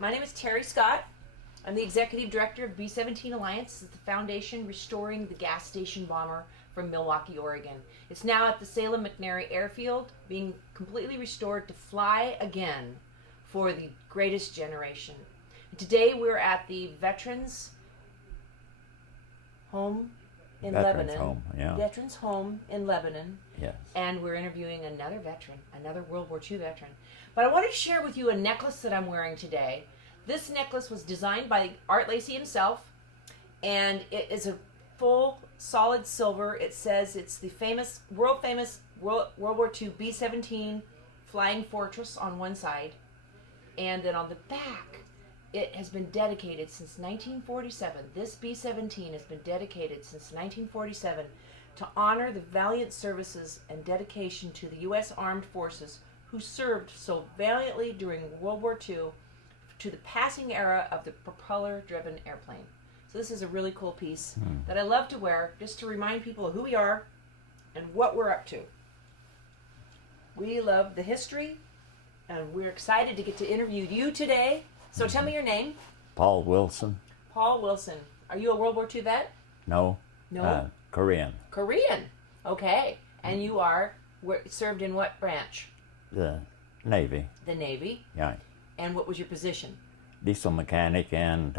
My name is Terry Scott. I'm the Executive Director of B-17 Alliance, the foundation restoring the gas station bomber from Milwaukee, Oregon. It's now at the Salem McNary Airfield, being completely restored to fly again for the greatest generation. Today we're at the Veterans Home in Veterans Lebanon. Home, yeah. Veterans Home in Lebanon. Yes. And we're interviewing another veteran, another World War II veteran. But I wanted to share with you a necklace that I'm wearing today. This necklace was designed by Art Lacey himself, and it is a full solid silver. It says it's the world famous World War II B-17 Flying Fortress on one side, and then on the back it has been dedicated since 1947. This B-17 has been dedicated since 1947 to honor the valiant services and dedication to the U.S. Armed Forces who served so valiantly during World War II to the passing era of the propeller-driven airplane. So this is a really cool piece that I love to wear just to remind people of who we are and what we're up to. We love the history, and we're excited to get to interview you today. So tell me your name. Paul Wilson. Paul Wilson. Are you a World War II vet? No. No? Korean. Korean. Okay. And you served in what branch? The Navy. The Navy. Yeah. And what was your position? Diesel mechanic and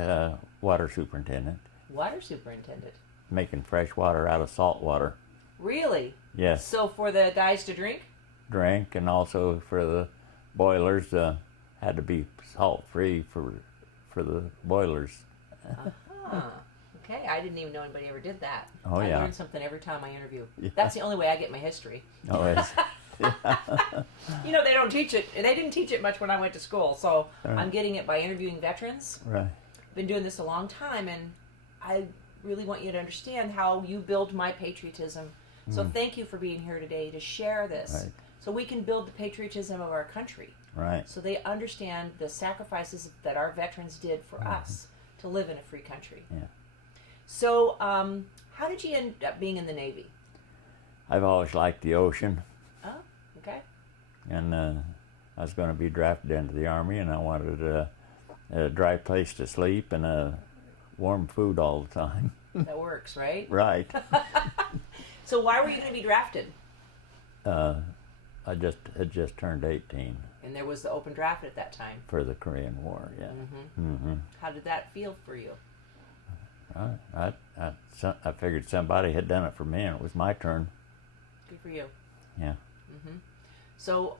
water superintendent. Water superintendent. Making fresh water out of salt water. Really? Yes. So for the guys to drink? Drink, and also for the boilers, had to be salt free for the boilers. Okay, I didn't even know anybody ever did that. Oh, I yeah. learn something every time I interview. Yeah. That's the only way I get my history. Oh, it's, You know, they don't teach it. They didn't teach it much when I went to school, so Right. I'm getting it by interviewing veterans. right. I've been doing this a long time, and I really want you to understand how you build my patriotism. So thank you for being here today to share this, Right. so we can build the patriotism of our country, Right. so they understand the sacrifices that our veterans did for us to live in a free country. Yeah. So, how did you end up being in the Navy? I've always liked the ocean, Oh, okay. and I was going to be drafted into the Army, and I wanted a dry place to sleep and warm food all the time. That works, right? Right. So why were you going to be drafted? I had just turned 18 And there was the open draft at that time. for the Korean War. Yeah. How did that feel for you? I figured somebody had done it for me, and it was my turn. Good for you. Yeah. So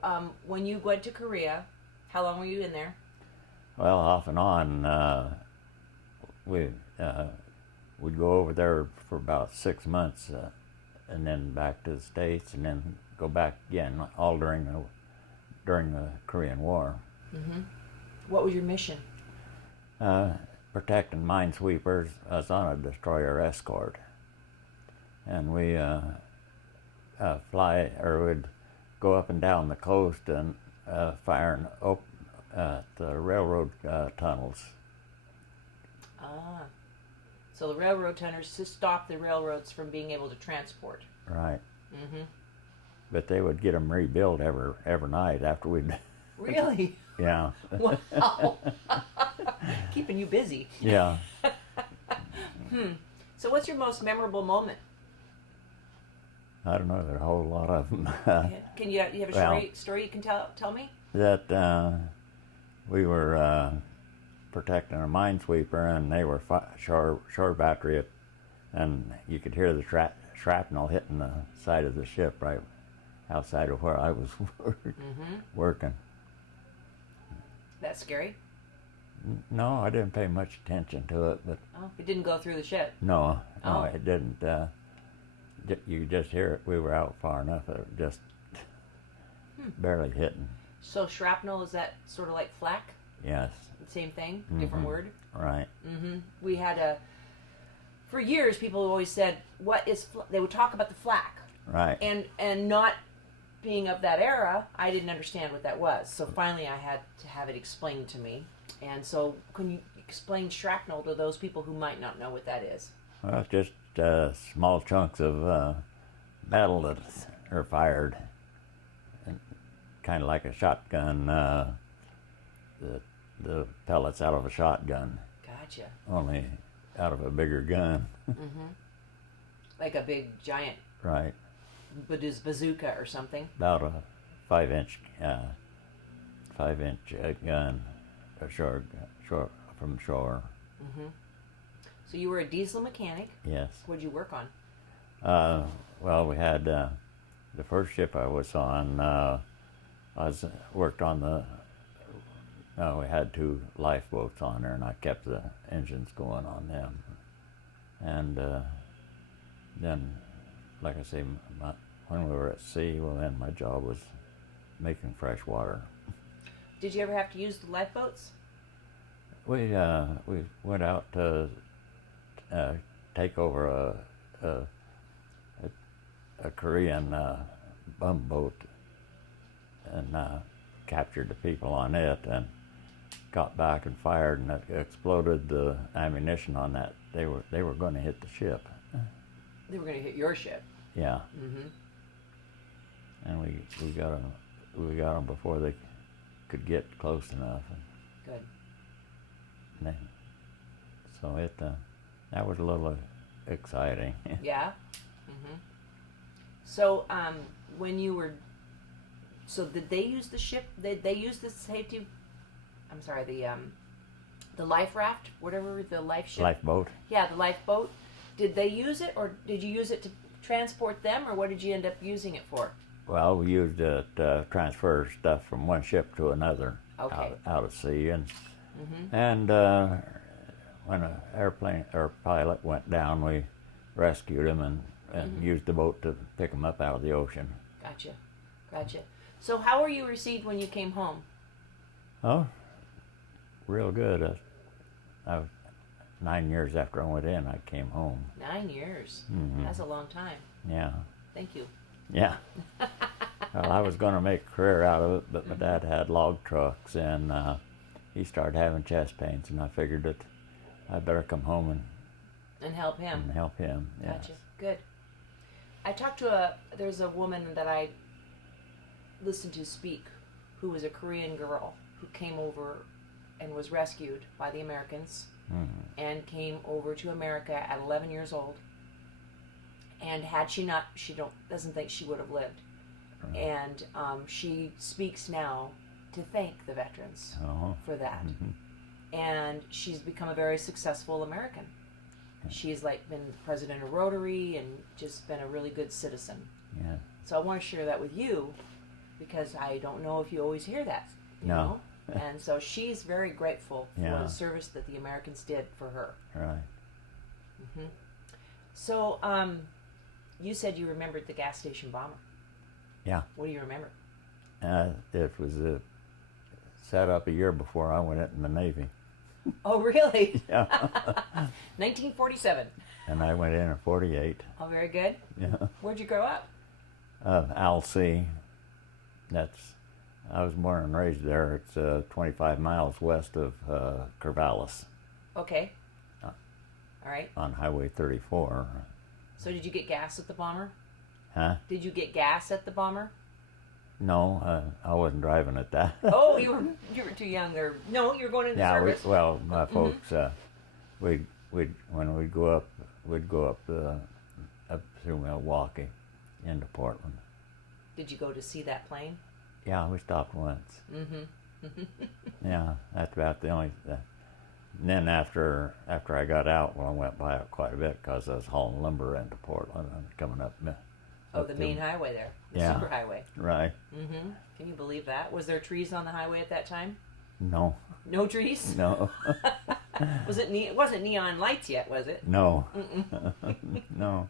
when you went to Korea, how long were you in there? Well, off and on, we'd go over there for about 6 months, and then back to the States, and then go back again, all during the Korean War. What was your mission? Protecting minesweepers. I was on a destroyer escort, and we would go up and down the coast and firing the railroad tunnels. So the railroad tunnels to stop the railroads from being able to transport. Right. But they would get them rebuilt every night after we'd. Really? Yeah. Wow. Keeping you busy. Yeah. So what's your most memorable moment? I don't know. There are a whole lot of them. Can you have a Well- story you can tell me? That we were protecting a minesweeper, and they were shore battery it, and you could hear the shrapnel hitting the side of the ship right outside of where I was working. That's scary. No, I didn't pay much attention to it, but Oh, it didn't go through the ship. no, Oh. it didn't. You could just hear it. We were out far enough that it just barely hitting. So shrapnel, is that sort of like flak? Yes, The same thing, different word. right. We had for years people always said, "What is?" They would talk about the flak, Right. and not being of that era, I didn't understand what that was. So finally, I had to have it explained to me. And so, can you explain shrapnel to those people who might not know what that is? Well, it's just small chunks of metal that are fired, and kind of like a shotgun. the pellets out of a shotgun, Gotcha. only out of a bigger gun. Like a big giant Right. bazooka or something. About a 5-inch gun, short from shore. So you were a diesel mechanic. Yes. What'd you work on? Well, we had the first ship I was on. Worked on the. We had 2 lifeboats on there, and I kept the engines going on them. And then, like I say, when we were at sea, well, then my job was making fresh water. Did you ever have to use the lifeboats? We went out to take over a Korean bumboat and captured the people on it, and got back and fired, and it exploded the ammunition on that. They were going to hit the ship. They were going to hit your ship. Yeah. And we got them before they could get close enough. Good. And then, so that was a little exciting. Yeah. So when you were, did they use the ship? They use the safety. I'm sorry, the life raft, whatever, the life ship. Lifeboat. Yeah, the lifeboat. Did they use it, or did you use it to transport them, or what did you end up using it for? Well, we used it to transfer stuff from one ship to another. Okay. out at sea, and when an airplane or pilot went down, we rescued him and used the boat to pick him up out of the ocean. Gotcha. So how were you received when you came home? Oh, real good. 9 years after I went in, I came home. 9 years. That's a long time. Yeah. Thank you. Yeah. Well, I was going to make a career out of it, but my dad had log trucks, and he started having chest pains, and I figured that I'd better come home and help him. Yes. Gotcha. Good. I talked to there's a woman that I listened to speak who was a Korean girl who came over and was rescued by the Americans and came over to America at 11 years old. And had she not, doesn't think she would have lived. And she speaks now to thank the veterans for that. And she's become a very successful American. She's been president of Rotary and just been a really good citizen. Yeah. So I want to share that with you because I don't know if you always hear that. You know? And so she's very grateful for the service that the Americans did for her. Right. So you said you remembered the gas station bomber. Yeah. What do you remember? It was set up a year before I went in the Navy. Oh, really? Yeah. 1947. And I went in at 48. Oh, very good. Yeah. Where'd you grow up? Alsea. I was born and raised there. It's 25 miles west of Corvallis. Okay. All right. On Highway 34. So did you get gas at the bomber? Huh? Did you get gas at the bomber? No, I wasn't driving at that. Oh, you were too young, or no? You were going into service. My folks, when we'd go up, up through Milwaukee into Portland. Did you go to see that plane? Yeah, we stopped once. Yeah, that's about the only. And then after I got out, I went by it quite a bit because I was hauling lumber into Portland and coming up. The main highway there, the superhighway. Right. Can you believe that? Was there trees on the highway at that time? No. No trees? No. Was it? It wasn't neon lights yet, was it? No. No.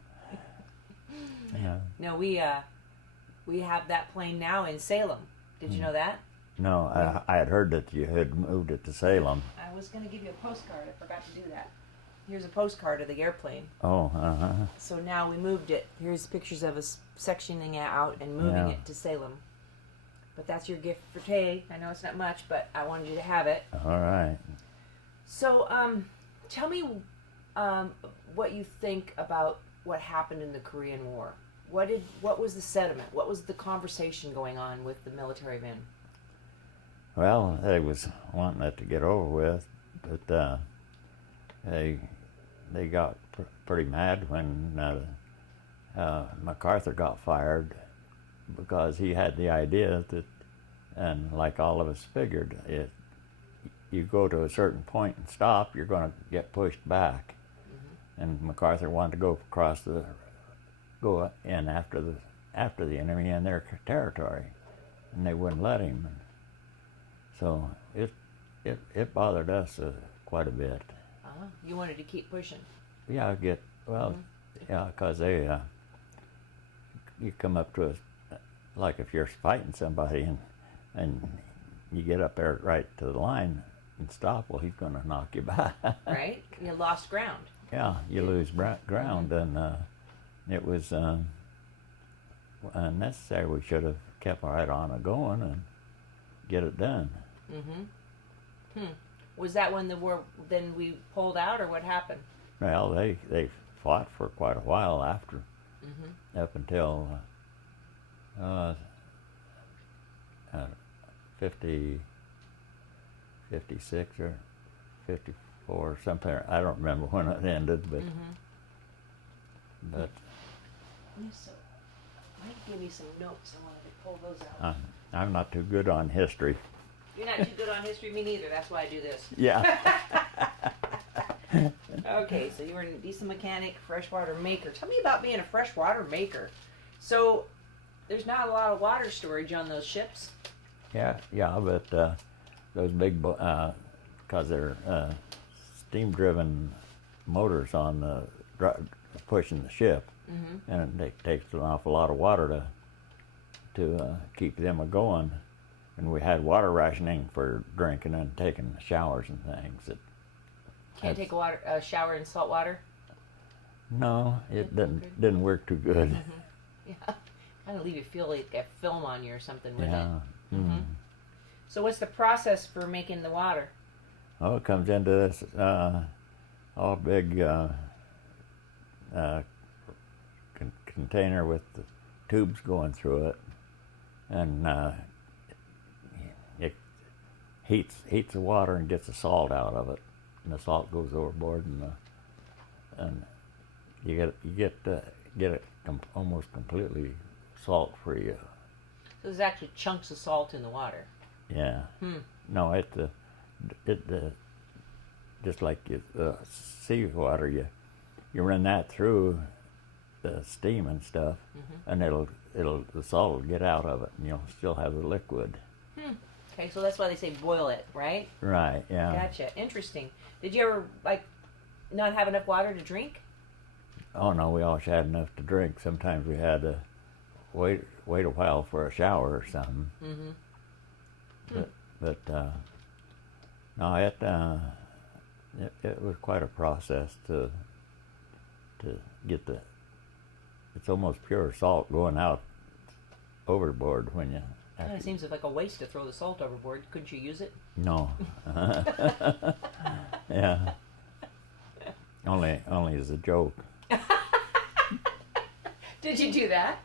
Yeah. No, we have that plane now in Salem. Did you know that? No, I had heard that you had moved it to Salem. I was going to give you a postcard. I forgot to do that. Here's a postcard of the airplane. Oh, So now we moved it. Here's pictures of us sectioning it out and moving it to Salem. But that's your gift for Tay. I know it's not much, but I wanted you to have it. All right. So, tell me what you think about what happened in the Korean War. What was the sentiment? What was the conversation going on with the military men? Well, they was wanting it to get over with, but they got pretty mad when MacArthur got fired because he had the idea that, and like all of us figured, if you go to a certain point and stop, you're going to get pushed back. And MacArthur wanted to go in after the enemy in their territory, and they wouldn't let him. So it bothered us quite a bit. You wanted to keep pushing. Yeah, yeah, because you come up to us, like if you're fighting somebody and you get up there right to the line and stop, well, he's going to knock you back. Right? You lost ground. Yeah, you lose ground, and it was unnecessary. We should have kept right on going and get it done. Was that when the war, then we pulled out, or what happened? Well, they fought for quite a while after, up until 56 or 54 or something. I don't remember when it ended, but So, I might give you some notes. I wanted to pull those out. I'm not too good on history. You're not too good on history, me neither. That's why I do this. Yeah. Okay, so you were a diesel mechanic, freshwater maker. Tell me about being a freshwater maker. So, there's not a lot of water storage on those ships. Yeah, but those big, because they're steam-driven motors on pushing the ship, and it takes an awful lot of water to keep them a-going. And we had water rationing for drinking and taking showers and things. Can't take a shower in salt water? No, it didn't work too good. Yeah, kind of leave you feel like a film on you or something, wouldn't Yeah. it? So what's the process for making the water? Oh, it comes into this all big container with the tubes going through it, and it heats the water and gets the salt out of it, and the salt goes overboard, and you get it almost completely salt free. So there's actually chunks of salt in the water. Yeah. No, it just like seawater, you run that through the steam and stuff, and the salt will get out of it, and you'll still have the liquid. Okay, so that's why they say boil it, right? Right. Yeah. Gotcha. Interesting. Did you ever not have enough water to drink? Oh no, we always had enough to drink. Sometimes we had to wait a while for a shower or something. But no, it was quite a process to get it's almost pure salt going out overboard when you. Kind of seems like a waste to throw the salt overboard. Couldn't you use it? No. Yeah. Only as a joke. Did you do that?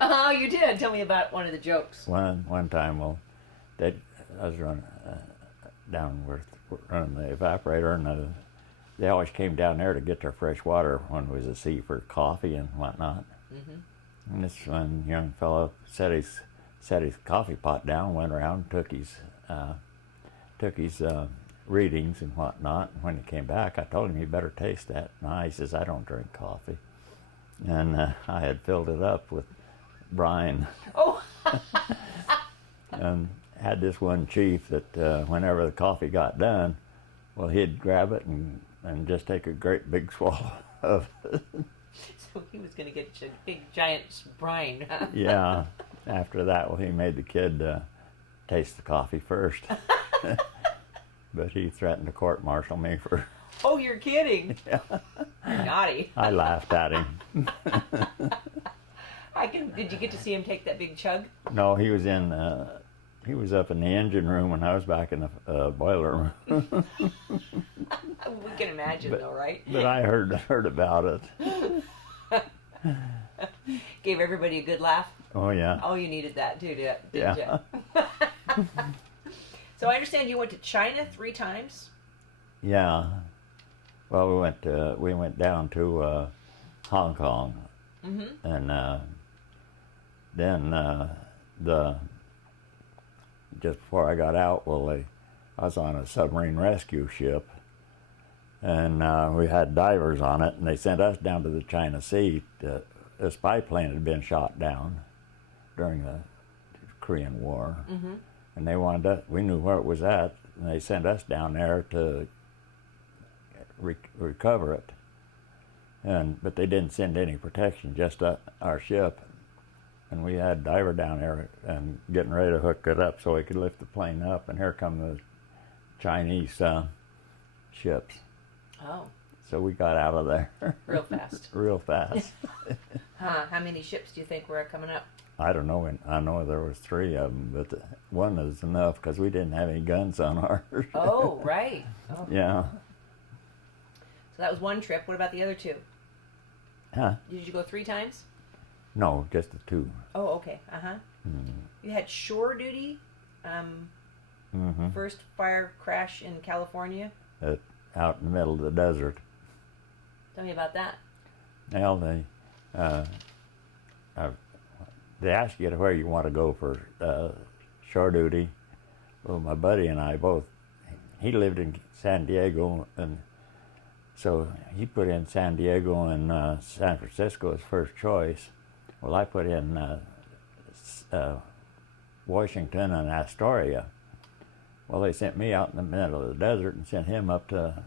Oh, you did. Tell me about one of the jokes. One time, I was running running the evaporator, and they always came down there to get their fresh water when it was at sea for coffee and whatnot. And this one young fellow set his coffee pot down, went around, took his readings and whatnot. And when he came back, I told him, "You better taste that." And he says, "I don't drink coffee." And I had filled it up with brine. Oh. And had this one chief that whenever the coffee got done, well, he'd grab it and just take a great big swallow of it. So he was going to get a big giant brine. Yeah. After that, well, he made the kid taste the coffee first. But he threatened to court-martial me for... Oh, you're kidding. Yeah. You're naughty. I laughed at him. Did you get to see him take that big chug? No, he was up in the engine room when I was back in the boiler room. We can imagine, though, right? But I heard about it. Gave everybody a good laugh? Oh, yeah. Oh, you needed that, too, didn't Yeah. you? So I understand you went to China 3 times. Yeah. Well, we went down to Hong Kong, Mm-hmm. and then the just before I got out, I was on a submarine rescue ship, and we had divers on it, and they sent us down to the China Sea. A spy plane had been shot down during the Korean War, Mm-hmm. and they wanted us. We knew where it was at, and they sent us down there to recover it. But they didn't send any protection, just our ship. And we had a diver down there and getting ready to hook it up so we could lift the plane up. And here come the Chinese ships. Oh, So we got out of there real fast. real fast. Huh? How many ships do you think were coming up? I don't know. I know there was 3 of them, but one is enough because we didn't have any guns on ours. Oh, right. Oh. Yeah. So that was one trip. What about the other 2? Huh? Did you go 3 times? No, just the 2. Oh, okay. Uh-huh. Mm-hmm. You had shore duty. Mm-hmm. First fire crash in California. Out in the middle of the desert. Tell me about that. Well, they ask you where you want to go for shore duty. Well, my buddy and I both, he lived in San Diego, and so he put in San Diego and San Francisco as first choice. Well, I put in Washington and Astoria. Well, they sent me out in the middle of the desert and sent him up to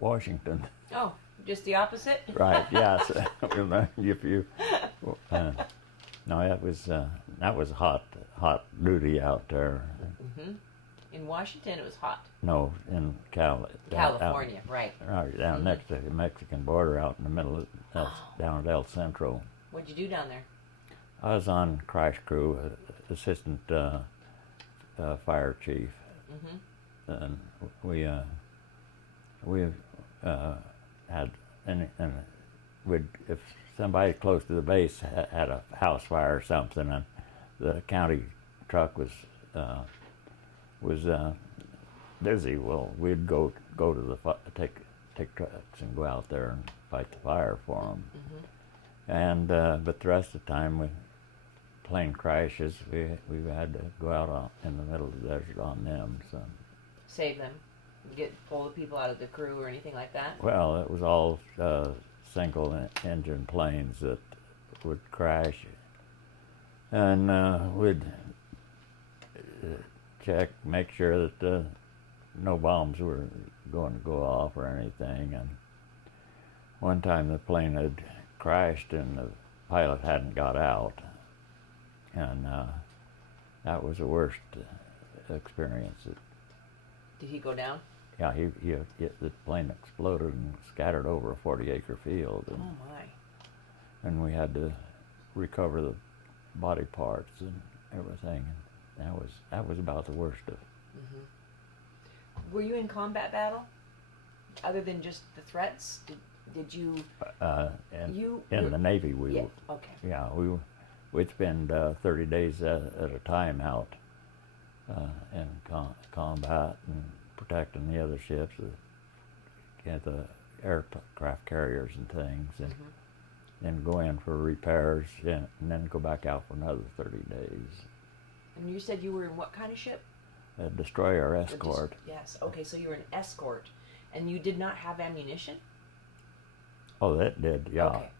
Washington. Oh, just the opposite? Right, yes. If you, no, that was hot duty out there. Mm-hmm. In Washington, it was hot. No, in California, right. Right, down next to the Mexican border out in the middle of, down at El Centro. What'd you do down there? I was on crash crew, assistant fire chief. Mm-hmm. And we had, and if somebody close to the base had a house fire or something, and the county truck was busy, well, we'd go to the take trucks and go out there and fight the fire for them. Mm-hmm. And but the rest of the time, when plane crashes, we had to go out in the middle of the desert on them. So save them, pull the people out of the crew or anything like that. Well, it was all single engine planes that would crash, and we'd check, make sure that no bombs were going to go off or anything. And one time the plane had crashed and the pilot hadn't got out, and that was the worst experience. Did he go down? Yeah, the plane exploded and scattered over a 40-acre field, Oh my! and we had to recover the body parts and everything. And that was about the worst of. Mm-hmm. Were you in combat battle? Other than just the threats, did you? In the Navy, we yeah. Okay. Yeah, we'd spend 30 days at a time out in combat and protecting the other ships, the aircraft carriers and things, and Mm-hmm. then go in for repairs, and then go back out for another 30 days. And you said you were in what kind of ship? A destroyer escort. Yes. Okay, so you were an escort, and you did not have ammunition? Oh, that did, yeah. Okay,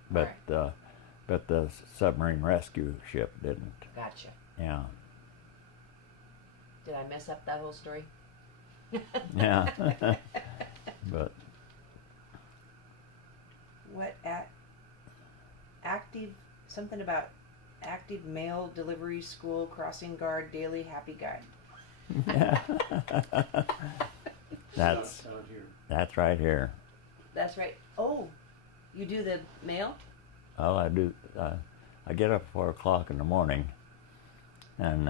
But the submarine rescue ship didn't. Gotcha. Yeah. Did I mess up that whole story? Yeah. But what active something about active mail delivery school crossing guard daily happy guide? that's right here. That's right. Oh, you do the mail? Well, I do. I get up at 4 o'clock in the morning and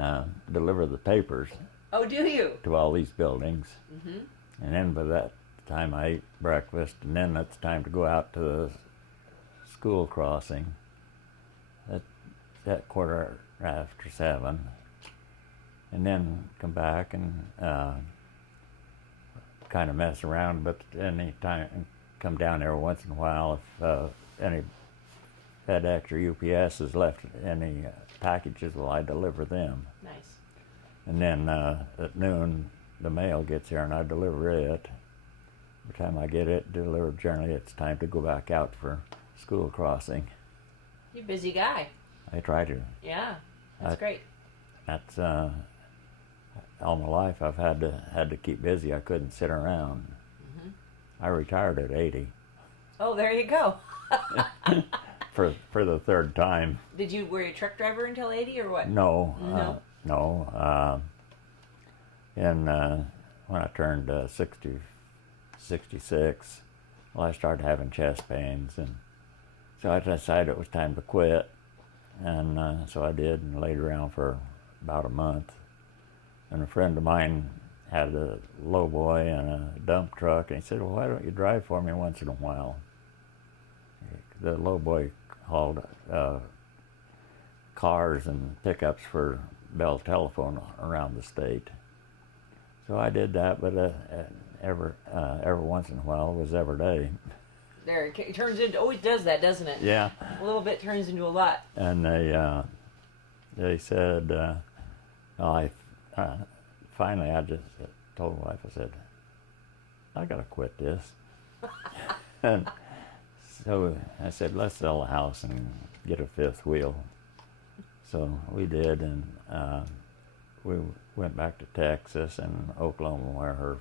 deliver the papers Oh, do you? to all these buildings. Mm-hmm. And then by that time I eat breakfast, and then it's time to go out to the school crossing at 7:15. and then come back and kind of mess around. But any time, come down every once in a while if any FedEx or UPS has left any packages, well, I deliver them. Nice. And then at noon, the mail gets here and I deliver it. By the time I get it delivered, generally it's time to go back out for school crossing. You're a busy guy. I try to. Yeah, that's great. That's all my life I've had to keep busy. I couldn't sit around. Mm-hmm. I retired at 80. Oh, there you go. for the third time. Were you a truck driver until 80 or what? No. No. No. And when I turned 66, well, I started having chest pains, and so I decided it was time to quit. And so I did, and laid around for about a month. And a friend of mine had a lowboy and a dump truck, and he said, well, why don't you drive for me once in a while? The lowboy hauled cars and pickups for Bell Telephone around the state. So I did that, but every once in a while was every day. There, it turns into, always does that, doesn't it? Yeah. A little bit turns into a lot. And they said, finally I just told my wife, I said, I gotta quit this. And so I said, let's sell the house and get a fifth wheel. So we did, and we went back to Texas and Oklahoma, where her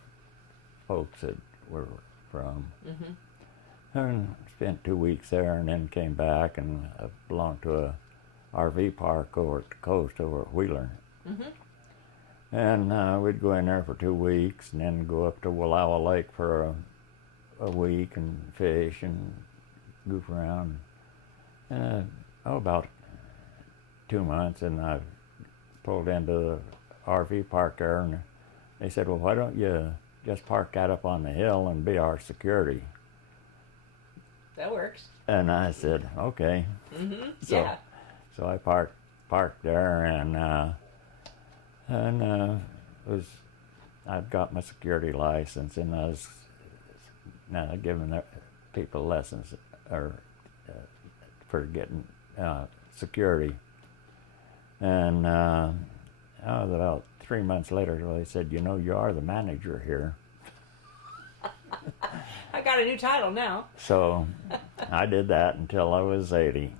folks were from. Mm-hmm. And spent 2 weeks there, and then came back and belonged to a RV park over at the coast, over at Wheeler. Mm-hmm. And we'd go in there for 2 weeks, and then go up to Wallowa Lake for a week and fish and goof around. And about 2 months, and I pulled into the RV park there, and they said, well, why don't you just park that up on the hill and be our security? That works. And I said, okay. Mm-hmm. So, yeah. So I parked there, and I'd got my security license, and I was giving people lessons for getting security. And about 3 months later, they said, you know, you are the manager here. I got a new title now. So I did that until I was 80.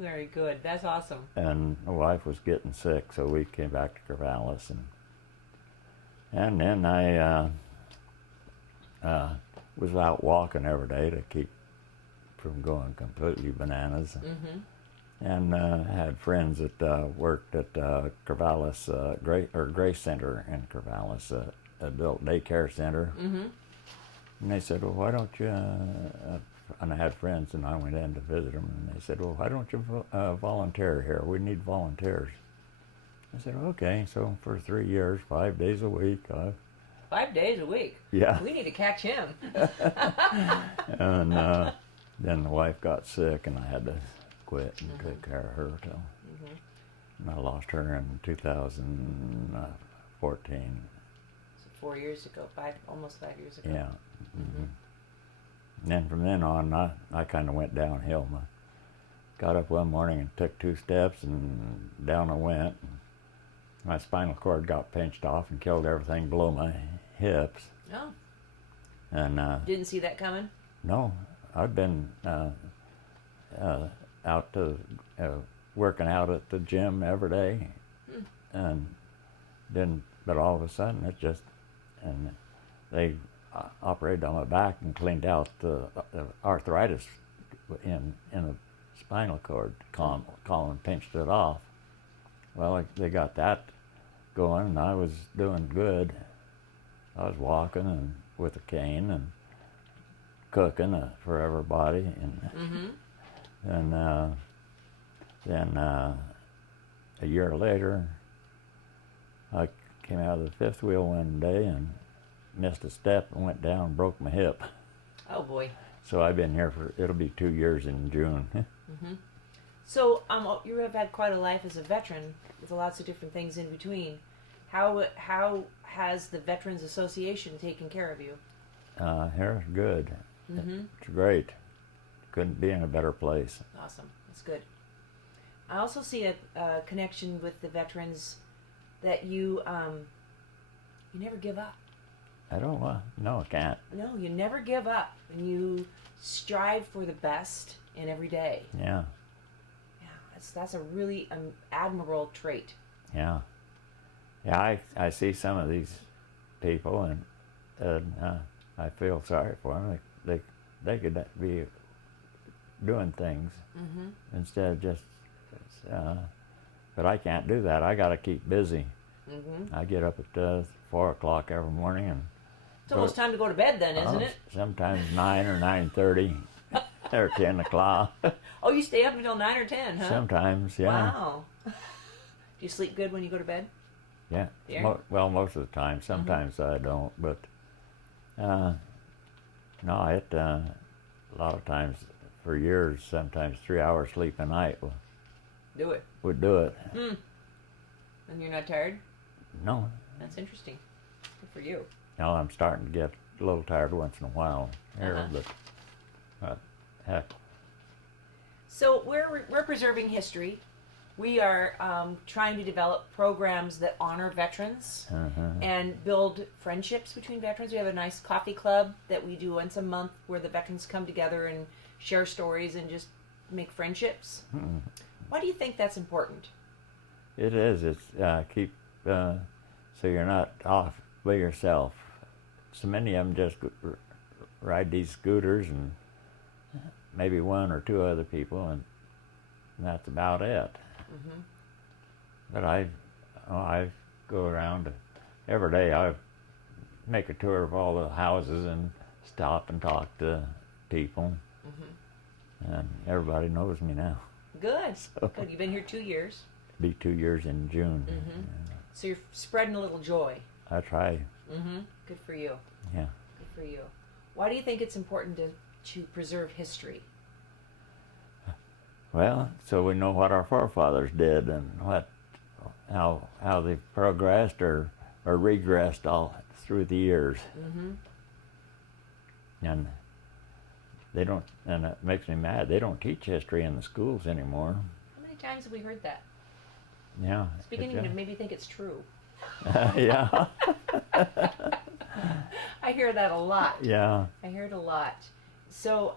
Very good. That's awesome. And my wife was getting sick, so we came back to Corvallis, and then I was out walking every day to keep from going completely bananas. Mm-hmm. And had friends that worked at Corvallis Grace Center in Corvallis, adult daycare center. Mm-hmm. And they said, well, why don't you, and I had friends, and I went in to visit them, and they said, well, why don't you volunteer here? We need volunteers. I said, okay. So for 3 years, 5 days a week. 5 days a week? Yeah. We need to catch him. And then the wife got sick, and I had to quit and take care of her till. And I lost her in 2014. 4 years ago, almost 5 years ago. Yeah. Mm-hmm. And then from then on, I kind of went downhill. I got up one morning and took 2 steps, and down I went. My spinal cord got pinched off and killed everything below my hips. Oh. And didn't see that coming? No, I'd been out to working out at the gym every day, and then, but all of a sudden it just, and they operated on my back and cleaned out the arthritis in the spinal cord column and pinched it off. Well, they got that going, and I was doing good. I was walking and with a cane and cooking for everybody, and then a year later, I came out of the fifth wheel one day and missed a step and went down and broke my hip. Oh boy. So I've been here it'll be 2 years in June. So you have had quite a life as a veteran with lots of different things in between. How has the Veterans Association taken care of you? Here's good. Mm-hmm. It's great. Couldn't be in a better place. Awesome. That's good. I also see a connection with the veterans that you never give up. I don't want. No, I can't. No, you never give up, and you strive for the best in every day. Yeah, Yeah, that's a really admirable trait. yeah, yeah. I see some of these people, and I feel sorry for them. They could be doing things Mm-hmm. instead of just. But I can't do that. I got to keep busy. Mm-hmm. I get up at 4 o'clock every morning and. It's almost time to go to bed then, isn't it? Sometimes 9 or 9:30 or 10 o'clock. Oh, you stay up until 9 or 10, huh? Sometimes, yeah. Wow. Do you sleep good when you go to bed? Yeah. Yeah. Well, most of the time. Sometimes I don't, but no, a lot of times for years, sometimes 3 hours sleep a night Do it. would do it. Hmm. And you're not tired? No, That's interesting. Good for you. no, I'm starting to get a little tired once in a while here, Uh-huh. but heck, So we're preserving history. We are trying to develop programs that honor veterans and build friendships between veterans. We have a nice coffee club that we do once a month where the veterans come together and share stories and just make friendships. Why do you think that's important? it is. It's keep so you're not off by yourself. So many of them just ride these scooters and maybe one or two other people, and that's about it. Mm-hmm. But I go around every day. I make a tour of all the houses and stop and talk to people, and everybody knows me now. Good. Good. You've been here 2 years. Be 2 years in June. So you're spreading a little joy. I try. Mm-hmm. Good for you. Yeah. Good for you. Why do you think it's important to preserve history? Well, so we know what our forefathers did and how they've progressed or regressed all through the years. Mm-hmm. And they don't, and it makes me mad. They don't teach history in the schools anymore. How many times have we heard that? Yeah. It's beginning to maybe think it's true. Yeah. I hear that a lot. Yeah. I hear it a lot. So,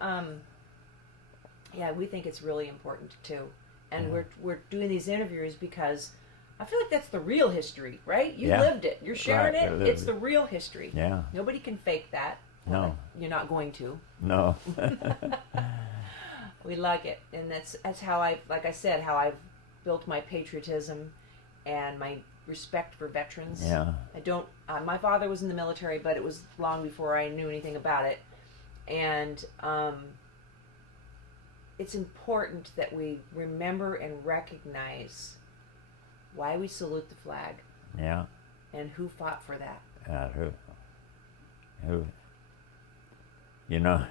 yeah, we think it's really important too. And we're doing these interviews because I feel like that's the real history, right? You Yeah. lived it. You're sharing Right, I it. lived It's it. the real history. Yeah. Nobody can fake that. No. You're not going to. No. We like it, and that's how like I said, how I've built my patriotism and my respect for veterans. Yeah. I don't. My father was in the military, but it was long before I knew anything about it, and it's important that we remember and recognize why we salute the flag Yeah. and who fought for that. Who? You know,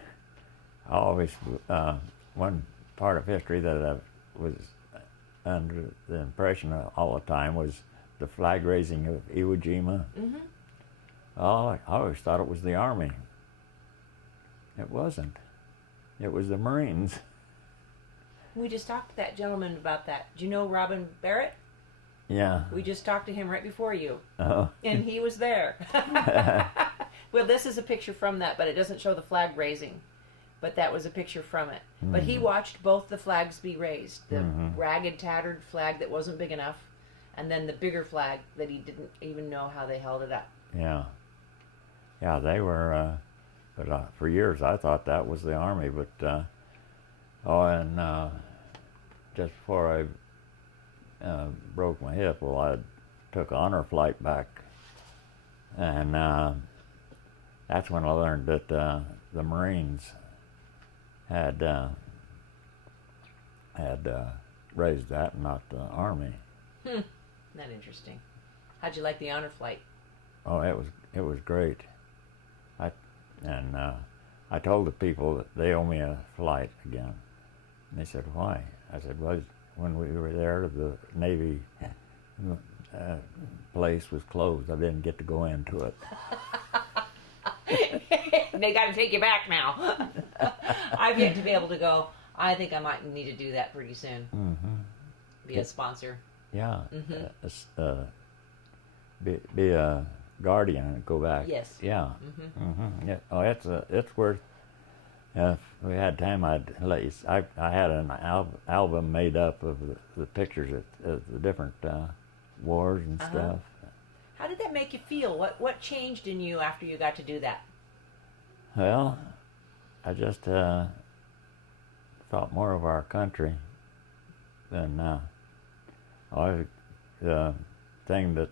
I always one part of history that I was under the impression of all the time was the flag raising of Iwo Jima. Mm-hmm. Oh, I always thought it was the Army. It wasn't. It was the Marines. We just talked to that gentleman about that. Do you know Robin Barrett? Yeah. We just talked to him right before you, Oh. and he was there. Well, this is a picture from that, but it doesn't show the flag raising. But that was a picture from it. But he watched both the flags be raised. The ragged, tattered flag that wasn't big enough, and then the bigger flag that he didn't even know how they held it up. Yeah. Yeah, they were, but for years I thought that was the Army, but, just before I broke my hip, well, I took honor flight back, and that's when I learned that the Marines had raised that, not the Army. Isn't that interesting? How'd you like the honor flight? Oh, it was great. I told the people that they owe me a flight again. And they said, why? I said, well, when we were there, the Navy place was closed. I didn't get to go into it. They got to take you back now. I've yet to be able to go. I think I might need to do that pretty soon. Mm-hmm. Be a sponsor. Yeah. Mm-hmm. Be a guardian and go back. Yes. Yeah. Mm-hmm. Mm-hmm. Yeah. Oh, it's worth. If we had time, I'd let you. I had an album made up of the pictures of the different wars and stuff. How did that make you feel? What changed in you after you got to do that? Well, I just thought more of our country than the thing that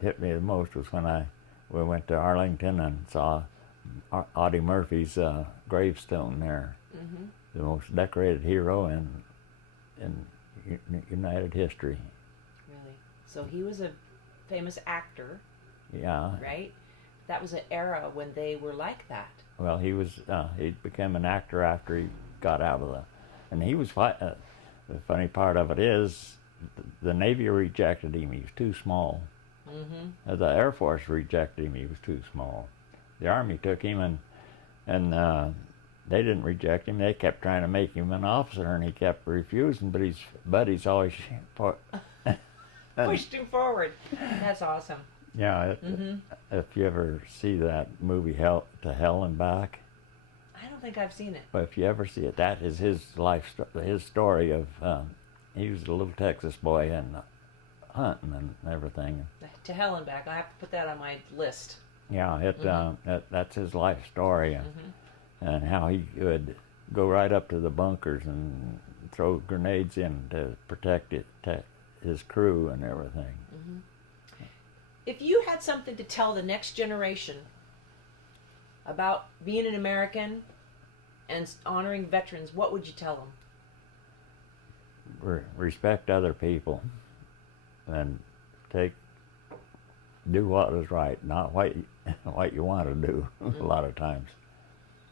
hit me the most was when we went to Arlington and saw Audie Murphy's gravestone there, Mm-hmm. the most decorated hero in United history. Really? So he was a famous actor, Yeah. right? That was an era when they were like that. Well, he became an actor after he got out of and he was the funny part of it is the Navy rejected him. He was too small. Mm-hmm. The Air Force rejected him. He was too small. The Army took him and they didn't reject him. They kept trying to make him an officer, and he kept refusing. But his buddies always Pushed him forward. That's awesome. Yeah. If you ever see that movie To Hell and Back, I don't think I've seen it. but if you ever see it, that is his his story of he was a little Texas boy and hunting and everything. To Hell and Back. I have to put that on my list. Yeah, that's his life story, and how he would go right up to the bunkers and throw grenades in to protect his crew and everything. Mm-hmm. If you had something to tell the next generation about being an American and honoring veterans, what would you tell them? Respect other people, and do what is right, not what you want to do. A lot of times.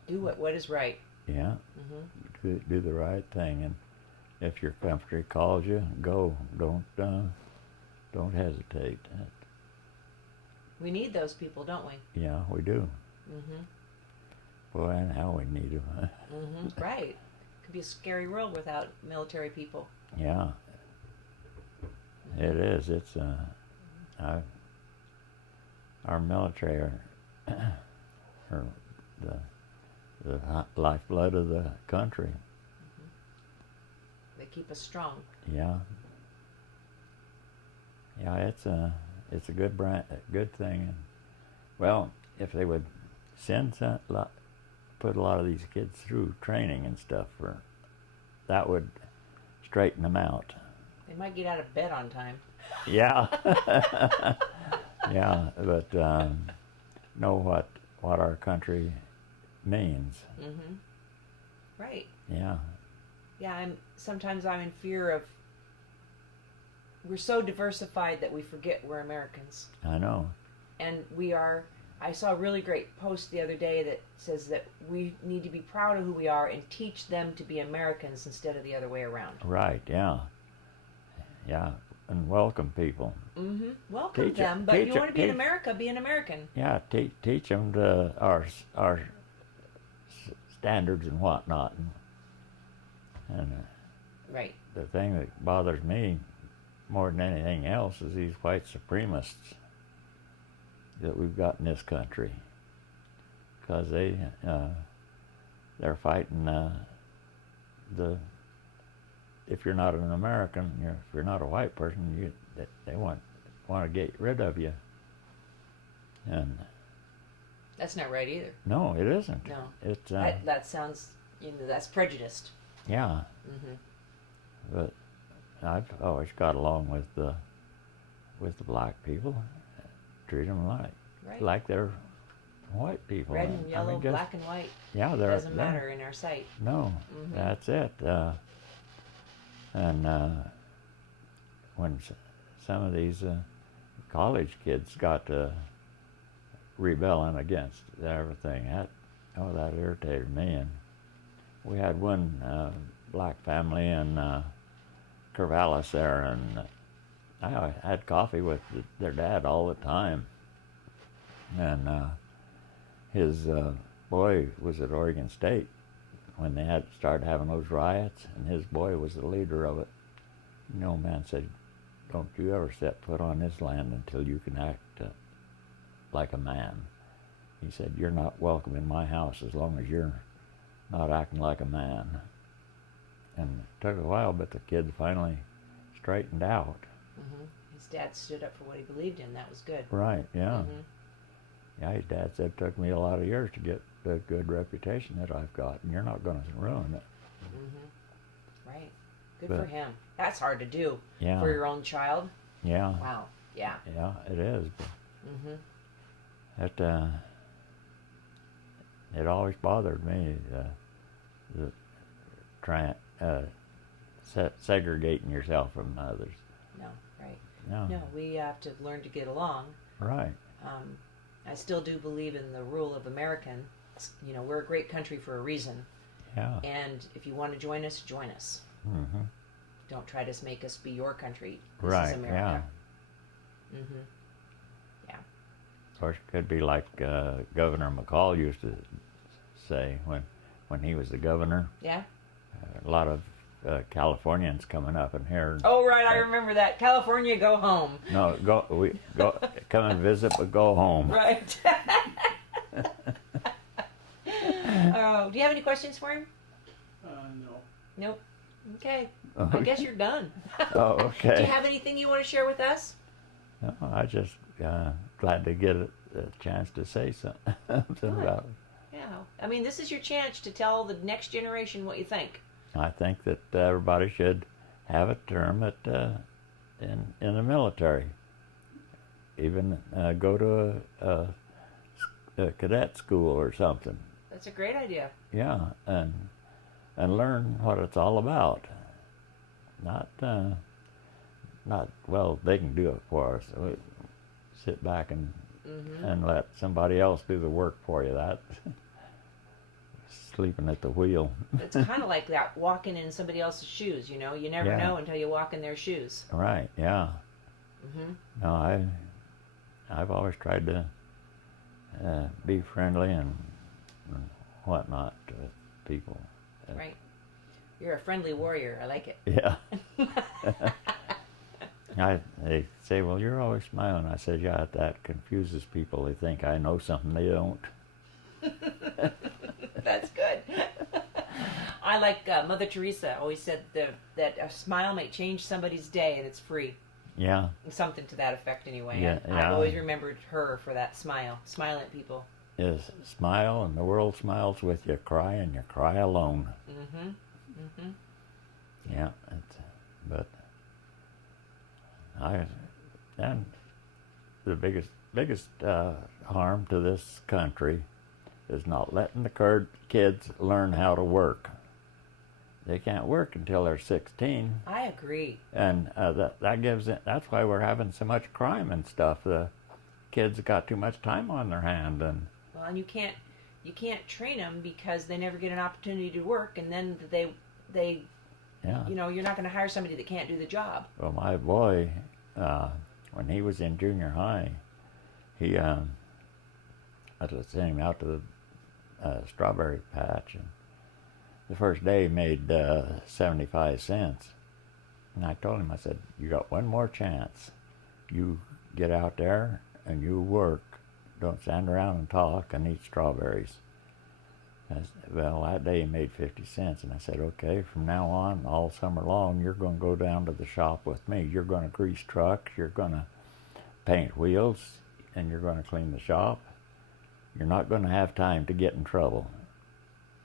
Do what is right. Yeah. Mm-hmm. Do the right thing, and if your country calls you, go. Don't hesitate. We need those people, don't we? Yeah, we do. Mm-hmm. Boy, and how we need them. Mm-hmm. Right. It could be a scary world without military people. Yeah. It is. It's our military are the lifeblood of the country. Mm-hmm. They keep us strong. Yeah. Yeah, it's a good good thing. And, well, if they would put a lot of these kids through training and stuff, that would straighten them out. They might get out of bed on time. Yeah. Yeah, but know what our country means. Mm-hmm. Right. Yeah. Yeah, sometimes I'm in fear of. We're so diversified that we forget we're Americans. I know. And we are. I saw a really great post the other day that says that we need to be proud of who we are and teach them to be Americans instead of the other way around. Right. Yeah. Yeah. And welcome people. Mm-hmm. Welcome them, but you want to be in America, be an American. Yeah, teach them to our standards and whatnot. And right. The thing that bothers me more than anything else is these white supremacists that we've got in this country, because they're fighting if you're not an American, if you're not a white person, they want to get rid of you. And that's not right either. No, it isn't. No, it's that sounds that's prejudiced. Yeah. Mm-hmm. But I've always got along with the black people, treat them like they're white people. Red and yellow, black and white. Yeah, doesn't matter in our sight. No, that's it. And when some of these college kids got to rebelling against everything, that irritated me. And we had one black family in Corvallis there, and I had coffee with their dad all the time, and his boy was at Oregon State when they had started having those riots, and his boy was the leader of it. And the old man said, "Don't you ever set foot on this land until you can act like a man." He said, "You're not welcome in my house as long as you're not acting like a man." And it took a while, but the kid finally straightened out. Mm-hmm. His dad stood up for what he believed in. That was good. Right, yeah. Mm-hmm. Yeah, his dad said it took me a lot of years to get the good reputation that I've got, and you're not going to ruin it. Mm-hmm. Right. Good But- for him. That's hard to do Yeah, for your own child. yeah, Wow. Yeah. yeah, it is. But Mm-hmm. it always bothered me, the trying segregating yourself from others. No. Right. No, No. We have to learn to get along. right, I still do believe in the rule of American. You know, we're a great country for a reason. yeah, And if you want to join us, join us. mm-hmm. Don't try to make us be your country. This Right, is America. yeah. Mm-hmm. Of course, it could be like Governor McCall used to say when he was the governor. Yeah. A lot of Californians coming up in here. Oh, right. I remember that. California, go home. No, go come and visit, but go home. Right. Oh, do you have any questions for him? No. Nope. Okay. I guess you're done. Oh, Do okay. you have anything you want to share with us? No, I just glad to get a chance to say something about it. Yeah. I mean, this is your chance to tell the next generation what you think. I think that everybody should have a term in the military. Even go to a cadet school or something. That's a great idea. Yeah, and learn what it's all about. Not well. They can do it for us. We sit back and let somebody else do the work for you. That sleeping at the wheel. It's kind of like that, walking in somebody else's shoes, you know? You never Yeah. know until you walk in their shoes. Right. Yeah. Mm-hmm. No, I've always tried to be friendly and whatnot to people. Right. You're a friendly warrior. I like it. Yeah. They say, "Well, you're always smiling." I said, "Yeah, that confuses people. They think I know something they don't." That's good. I like Mother Teresa always said that a smile may change somebody's day, and it's free. Yeah. Something to that effect, anyway. Yeah, I've yeah. always remembered her for that smile. Smile at people. Is smile and the world smiles with you. Cry and you cry alone. Mm-hmm. Mm-hmm. Yeah. But and the biggest harm to this country is not letting the kids learn how to work. They can't work until they're 16, I agree. and that gives it. That's why we're having so much crime and stuff. The kids have got too much time on their hand, and Well, and you can't train them because they never get an opportunity to work, and then they yeah. you know, you're not going to hire somebody that can't do the job. Well, my boy, when he was in junior high, he I was sending him out to the strawberry patch, and the first day he made 75 cents. And I told him, I said, "You got one more chance. You get out there and you work. Don't stand around and talk and eat strawberries." Well, that day he made 50 cents, and I said, "Okay, from now on, all summer long, you're going to go down to the shop with me. You're going to grease trucks, you're going to paint wheels, and you're going to clean the shop. You're not going to have time to get in trouble."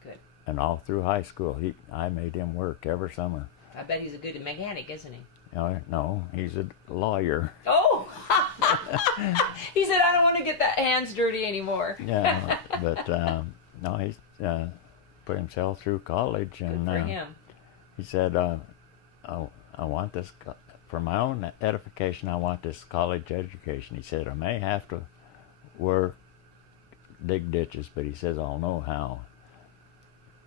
Good. And all through high school, I made him work every summer. I bet he's a good mechanic, isn't he? No, he's a lawyer. Oh! He said, "I don't want to get that hands dirty anymore." Yeah, but no, he's put himself through college, Good and for him. he said, I want this, for my own edification, I want this college education." He said, "I may have to work, dig ditches, but," he says, "I'll know how."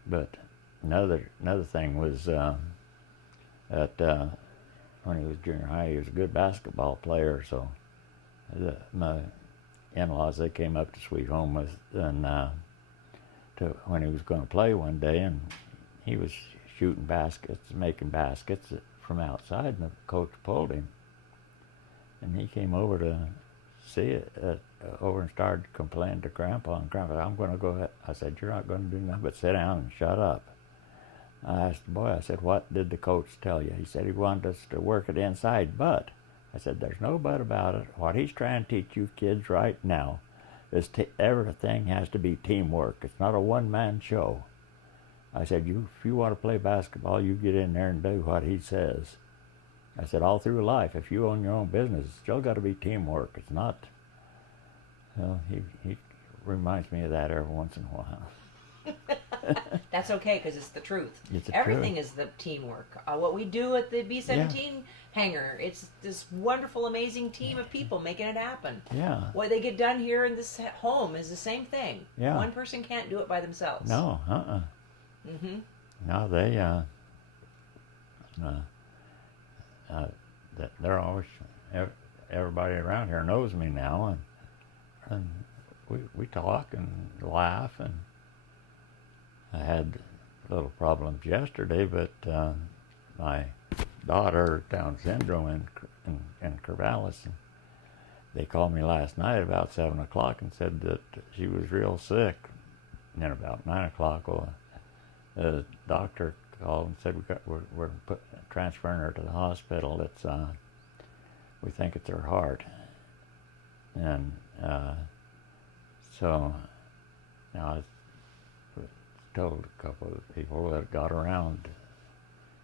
But another thing was that when he was junior high, he was a good basketball player. So my in-laws, they came up to Sweet Home when he was going to play one day, and he was shooting baskets, making baskets from outside, and the coach pulled him. And he came over to see it, over and started complaining to Grandpa. And Grandpa said, I'm going to go ahead. I said, you're not going to do nothing but sit down and shut up. I asked the boy, I said, what did the coach tell you? He said he wanted us to work it inside, but I said, there's no but about it. What he's trying to teach you kids right now is everything has to be teamwork. It's not a one-man show. I said, if you want to play basketball, you get in there and do what he says. I said, all through life, if you own your own business, it's still got to be teamwork. It's not, he reminds me of that every once in a while. That's okay, because it's the truth. It's the Everything truth. is the teamwork. What we do at the B-17 hangar, it's this wonderful, amazing team of people making it happen. Yeah. What they get done here in this home is the same thing. Yeah. One person can't do it by themselves. No, No, they're always, everybody around here knows me now, and we talk and laugh, and I had little problems yesterday, but my daughter Down syndrome in Corvallis, and they called me last night about 7 o'clock and said that she was real sick. And then about 9 o'clock, the doctor called and said we're transferring her to the hospital. It's we think it's her heart, and so now I told a couple of people that got around,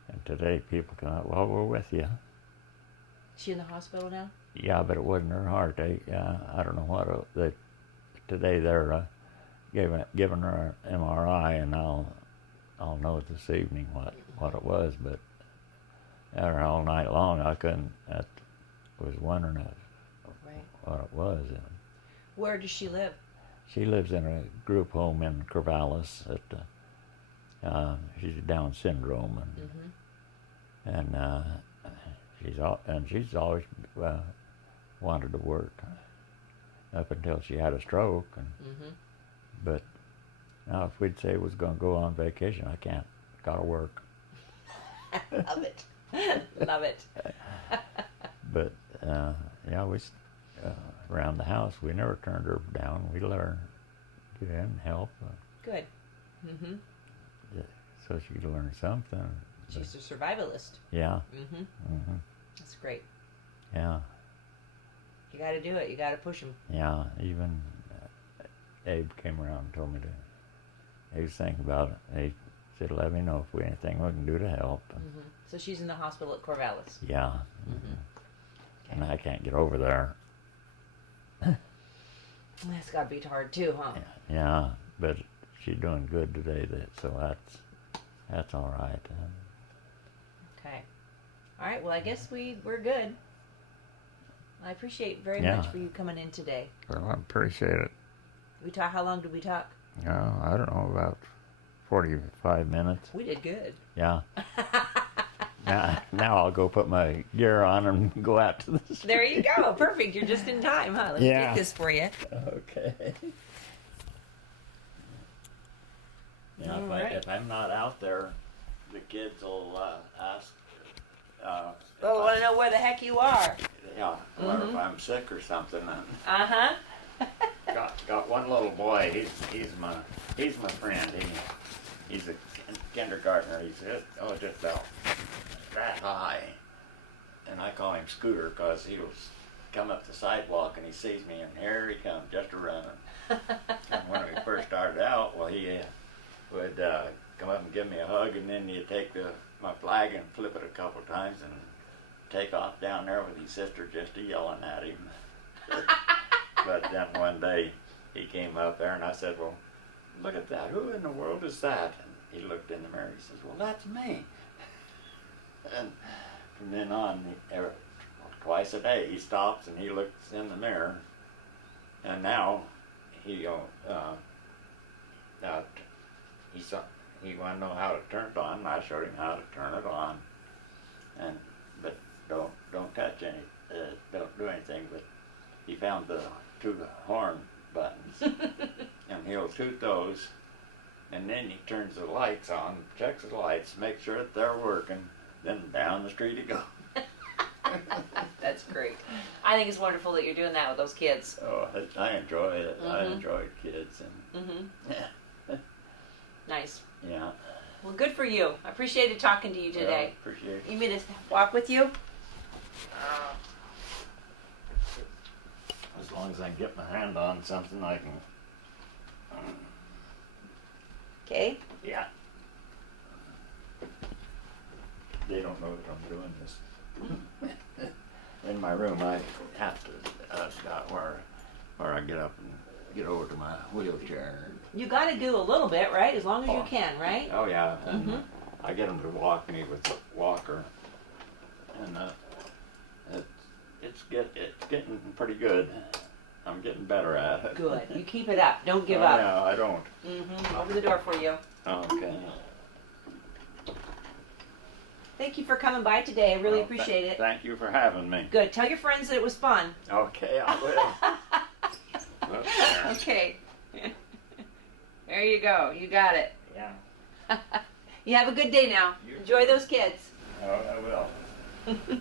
and today people come out. Well, we're with you. Is she in the hospital now? Yeah, but it wasn't her heart. I don't know what today they're giving her an MRI, and I'll know this evening what it was. But after all night long, I was wondering what it was. Where does she live? She lives in a group home in Corvallis. She's Down syndrome, and she's always wanted to work up until she had a stroke. But now, if we'd say we was going to go on vacation, I can't. Got to work. Love it. Love it. But we around the house, we never turned her down. We let her get in and help. Good. So she could learn something. She's a survivalist. Yeah. That's great. Yeah. You got to do it. You got to push them. Yeah. Even Abe came around and told me he was thinking about it. He said, let me know if anything we can do to help. So she's in the hospital at Corvallis. Yeah. Okay. And I can't get over there. That's got to be hard too, huh? Yeah, but she's doing good today, so that's all right. Okay. All right. Well, I guess we're good. I appreciate very much for you coming in today. Well, I appreciate it. How long did we talk? I don't know, about 45 minutes. We did good. Yeah. Now I'll go put my gear on and go out to the street. There you go. Perfect. You're just in time, huh? Let me get this for you. Okay. Yeah, if I'm not out there, the kids will ask. I want to know where the heck you are. Yeah, or if I'm sick or something. Uh-huh. Got one little boy. He's my friend. He's a kindergartner. He's just about that high, and I call him Scooter because he'll come up the sidewalk and he sees me, and here he comes, just a running. And when we first started out, well, he would come up and give me a hug, and then you take my flag and flip it a couple times and take off down there with his sister just yelling at him. But then one day he came up there and I said, well, look at that. Who in the world is that? And he looked in the mirror. He says, well, that's me. And from then on, twice a day, he stops and he looks in the mirror. And now he wanted to know how to turn it on. And I showed him how to turn it on. But don't don't touch any, don't do anything. But he found the 2 horn buttons, and he'll toot those, and then he turns the lights on, checks the lights, makes sure that they're working, then down the street he goes. That's great. I think it's wonderful that you're doing that with those kids. Oh, I enjoy it. I enjoy kids, and Nice. yeah. Well, good for you. I appreciated talking to you today. Well, appreciate it. You mean to walk with you? As long as I can get my hand on something, I can. Okay. Yeah. They don't know that I'm doing this. In my room, I have to stop where I get up and get over to my wheelchair. You got to do a little bit, right? As long as you Oh. can, right? Oh yeah, and I get them to walk me with the walker, and it's getting pretty good. I'm getting better at it. Good. You keep it up. Don't give Oh, up. Yeah, I don't. Open the door for you. Okay. Thank you for coming by today. I really appreciate it. Thank you for having me. Good. Tell your friends that it was fun. Okay, I will. Look there. Okay. There you go. You got it. Yeah. You have a good day now. You Enjoy too. those kids. Oh, I will.